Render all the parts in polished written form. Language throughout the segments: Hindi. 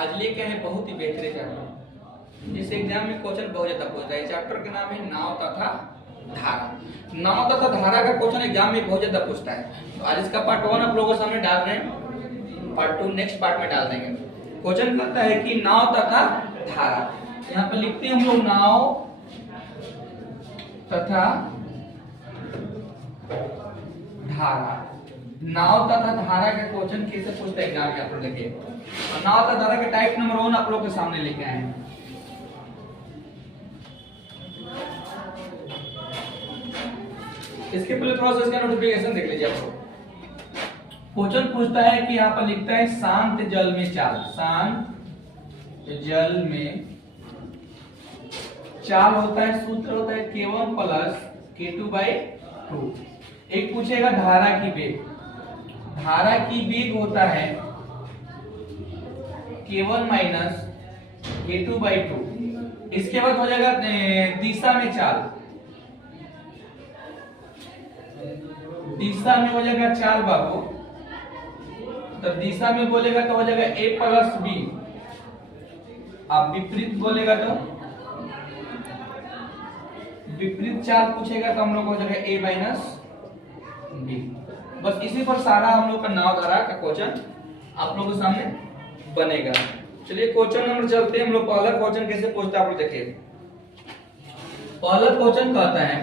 आज लेके आए बहुत ही बेहतरीन चैप्टर, जिस एग्जाम में क्वेश्चन बहुत ज्यादा पूछता है। चैप्टर के नाम है नाव तथा धारा। नाव तथा धारा का क्वेश्चन एग्जाम में बहुत ज्यादा पूछता है। तो आज इसका पार्ट 1 आप लोगों के सामने डाल रहे हैं, पार्ट 2 नेक्स्ट पार्ट में डाल देंगे। क्वेश्चन कहता है कि नाव तथा धारा। यहाँ पे लिखते हैं हम लोग नाव तथा धारा। नाव तथा धारा का क्वेश्चन कैसे पूछता है एग्जाम में, आप लोग देखिए। नाव तथा धारा के टाइप नंबर 1 आप लोग के सामने लेके आए हैं। इसके पहले थोड़ा सा इसका नोटिफिकेशन देख लीजिए आप लोग। क्वेश्चन पूछता है कि यहाँ पर लिखता है शांत जल में चाल। शांत जल में चाल होता है, सूत्र होता है K1 प्लस K2/2। एक पूछेगा धारा की वेग। धारा की वेग होता है K1 माइनस K2/2। इसके बाद हो जाएगा दिशा में चाल। दिशा में हो जाएगा चाल बाबू, तो दिशा में बोलेगा तो हो जाएगा A प्लस B। आप विपरीत बोलेगा तो विपरीत चाल पूछेगा तो हम लोग हो जाएगा A माइनस B। बस इसी पर सारा हम लोग का नाव धारा का क्वेश्चन आप लोगों के सामने बनेगा। चलिए क्वेश्चन नंबर चलते हैं हम लोग। पहला क्वेश्चन कैसे पूछता है आप लोग देखिए। पहला क्वेश्चन कहता है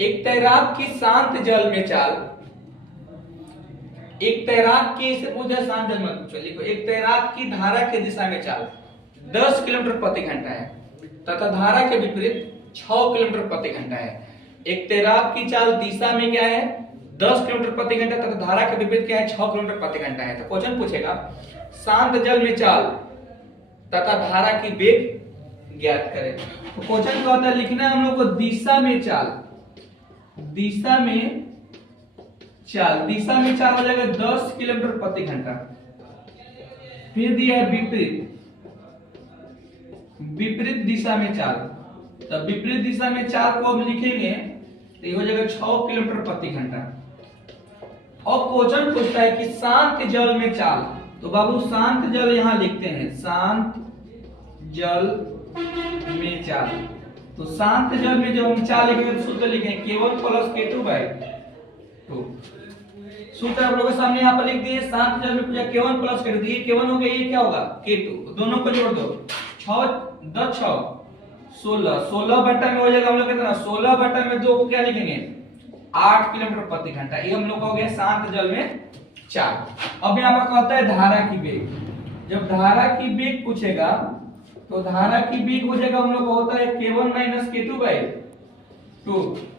एक तैराक की शांत जल में चाल। एक तैराक की से पूछा शांत जल में पूछो, लिखो एक तैराक की धारा के दिशा में चाल 10 किलोमीटर प्रति घंटा है तथा धारा के विपरीत 6 किलोमीटर प्रति घंटा है। एक तैराक की चाल दिशा में क्या है 10 किलोमीटर प्रति घंटा तथा धारा के विपरीत क्या है 6 किलोमीटर प्रति घंटा है। तो क्वेश्चन पूछेगा शांत जल में चाल तथा धारा की वेग ज्ञात करें। तो क्वेश्चन क्या होता है, लिखना है हम लोग को दिशा में चाल। दिशा में चाल, दिशा में चाल हो जाएगा 10 किलोमीटर प्रति घंटा। फिर दिया है विपरीत, विपरीत दिशा में चाल। तो विपरीत दिशा में चाल को अब लिखेंगे तो ये हो जाएगा 6 किलोमीटर प्रति घंटा। और क्वेश्चन पूछता है कि शांत जल में चाल। तो बाबू शांत जल यहां लिखते हैं, शांत जल में चाल। तो शांत जल में जब हम चाल लिखेंगे तो सूत्र लिखेंगे K1 प्लस K2/2। सूत्र आप लोगों के सामने यहाँ पर लिख दिए। शांत जल में पूछा K1 प्लस K2, ये K1 हो गया, ये क्या होगा K2। दोनों को जोड़ दो, 6 10 6 16, 16 बटा में हो जाएगा हम लोग कितना 16 बटा में 2 को क्या लिखेंगे 8 किलोमीटर प्रति घंटा। ये हम लोग का हो गया शांत जल में चाल। अब यहाँ पर कहता है धारा की वेग। जब धारा की वेग पूछेगा तो धारा की वेग हो जाएगा हम लोग को होता है K1 माइनस K2/2।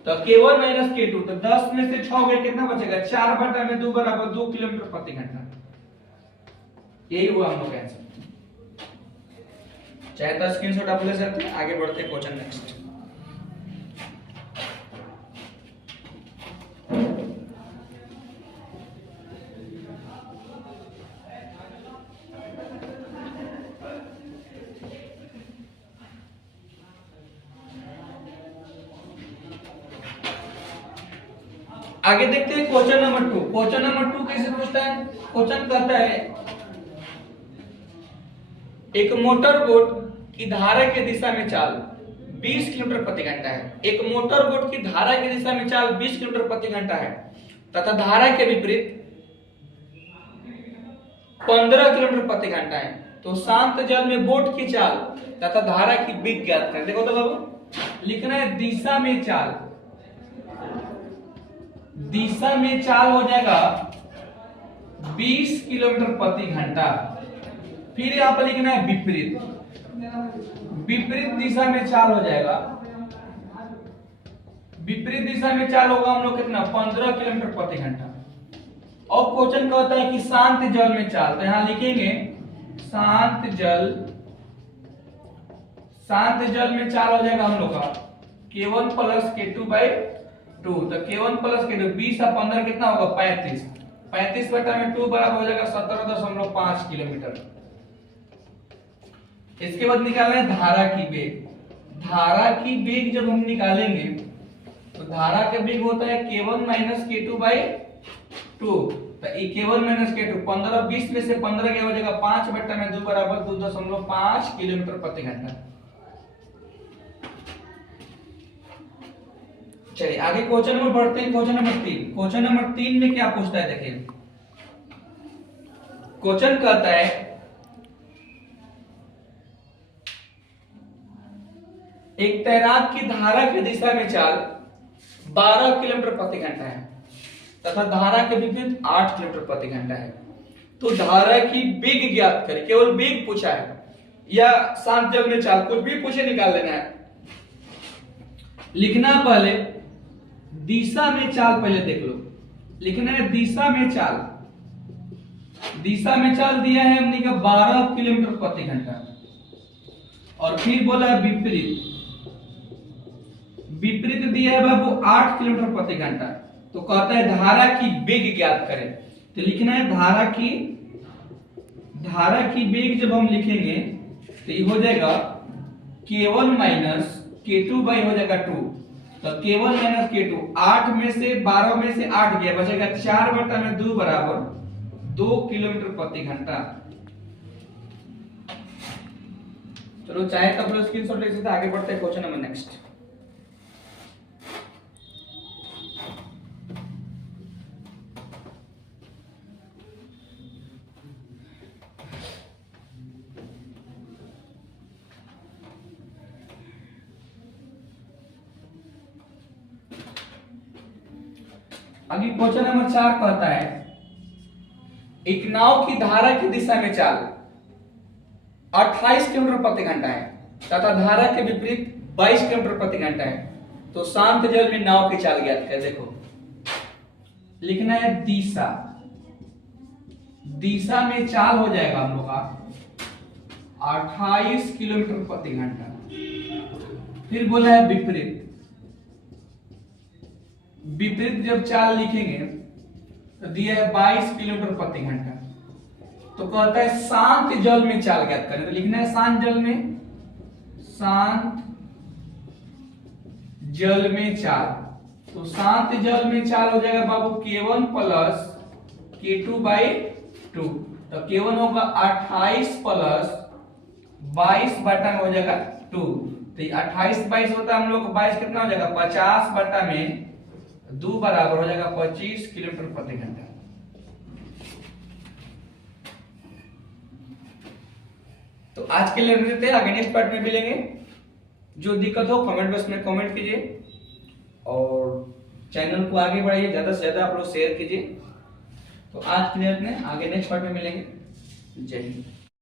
तो K1 माइनस K2, तो 10 में से 6 हो गया, कितना बचेगा 4 बटा में 2 बराबर 2 किलोमीटर प्रति घंटा। यही हुआ हम लोग आंसर। चाहे तो स्क्रीनशॉट आप ले सकते हैं। आगे बढ़ते हैं क्वेश्चन नेक्स्ट। आगे देखते हैं क्वेश्चन नंबर 2। क्वेश्चन नंबर 2 कैसे पूछता है। क्वेश्चन कहता है एक मोटर बोट की धारा की दिशा में चाल 20 किलोमीटर प्रति घंटा है। एक मोटर बोट की धारा की दिशा में चाल 20 किलोमीटर प्रति घंटा है तथा धारा के विपरीत 15 किलोमीटर प्रति घंटा है। तो शांत जल में बोट की चाल तथा धारा की वेग ज्ञात करें। देखो तो बाबू लिखना है दिशा में चाल। दिशा में चाल हो जाएगा 20 किलोमीटर प्रति घंटा। फिर यहां पर लिखना है विपरीत, विपरीत दिशा में चाल हो जाएगा। विपरीत दिशा में चाल होगा हम लोग कितना 15 किलोमीटर प्रति घंटा। और क्वेश्चन कहता है कि शांत जल में चाल। तो यहां लिखेंगे शांत जल, शांत जल में चाल हो जाएगा हम लोग का K1 प्लस K2/2। तो K1 प्लस K2 20 और 15 कितना होगा 35। 35 बटा में 2 बराबर हो जाएगा 17.5 किलोमीटर। इसके बाद निकालना है धारा की वेग। धारा की वेग जब हम निकालेंगे तो धारा के वेग होता है k1 माइनस k2 बाई 2। तो k1 माइनस k2 15 20 में से 15 गया हो जाएगा 5 बट्टा में 2 बराबर 2.5 किलोमीटर प्रति घंटा। चलिए आगे क्वेश्चन नंबर बढ़ते हैं। Question number 3। क्वेश्चन नंबर 3 में क्या पूछता है देखिए। क्वेश्चन कहता है एक तैराक की धारा की दिशा में चाल 12 किलोमीटर प्रति घंटा है तथा धारा के विपरीत 8 किलोमीटर प्रति घंटा है। तो धारा की वेग ज्ञात करें। केवल वेग पूछा है या शांत जल में चाल, कुछ भी पूछे निकाल लेना है। लिखना पहले दिशा में चाल, पहले देख लो। लिखना है दिशा में चाल। दिशा में चाल दिया है हमने का 12 किलोमीटर प्रति घंटा और फिर बोला है विपरीत। विपरीत दिया है बाबू 8 किलोमीटर प्रति घंटा। तो कहता है धारा की वेग ज्ञात करें। तो लिखना है धारा की वेग जब हम लिखेंगे तो ये हो जाएगा k1 माइनस k2 बाई हो जाएगा 2। तो k1 माइनस k2 8 में से 12 में से 8 गया, बचेगा 4 बटा में 2 बराबर 2 किलोमीटर प्रति घंटा। चलो चाहे तो अपने स्क्रीनशॉट ले सकते। आगे बढ़ते हैं क्वेश्चन नंबर नेक्स्ट। आगे क्वेश्चन नंबर 4 कहता है एक नाव की धारा की दिशा में चाल 28 किलोमीटर प्रति घंटा है तथा धारा के विपरीत 22 किलोमीटर प्रति घंटा है। तो शांत जल में नाव की चाल ज्ञात करें। देखो लिखना है दिशा। दिशा में चाल हो जाएगा हम लोग का 28 किलोमीटर प्रति घंटा। फिर बोला है विपरीत। विपरीत जब चाल लिखेंगे तो दिया है 22 किलोमीटर प्रति घंटा। तो कहता है शांत जल में चाल ज्ञात करें। तो लिखना है शांत जल में चाल। तो शांत जल में चाल हो जाएगा बाबू k1 प्लस k2 बाई 2। तो k1 होगा 28 प्लस 22 बटा में हो जाएगा 2। तो 28 22 होता है हम लोग 22 कितना हो जाएगा 50 बटा में 2 बराबर हो जाएगा 25 किलोमीटर प्रति घंटा। तो आज के लिए रहते हैं, आगे नेक्स्ट पार्ट में मिलेंगे। जो दिक्कत हो कमेंट बॉक्स में कमेंट कीजिए और चैनल को आगे बढ़ाइए, ज्यादा से ज्यादा आप लोग शेयर कीजिए। तो आज के लिए आगे नेक्स्ट पार्ट में मिलेंगे। जय हिंद।